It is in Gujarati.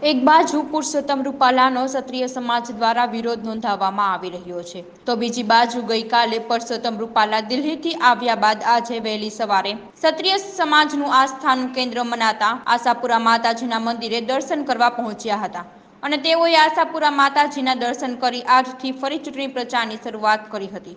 એક બાજુ પુરુષોત્તમ રૂપાલાનો ક્ષત્રિય સમાજ દ્વારા વિરોધ નોંધાવવામાં આવી રહ્યો છે. તો બીજી બાજુ ગઈકાલે પુરુષોત્તમ રૂપાલા દિલ્હીથી આવ્યા બાદ આજે વહેલી સવારે ક્ષત્રિય સમાજનું આસ્થાનું કેન્દ્ર મનાતા આશાપુરા માતાજીના મંદિરે દર્શન કરવા પહોંચ્યા હતા અને તેઓએ આશાપુરા માતાજીના દર્શન કરી આજથી ફરી ચૂંટણી પ્રચારની શરૂઆત કરી હતી.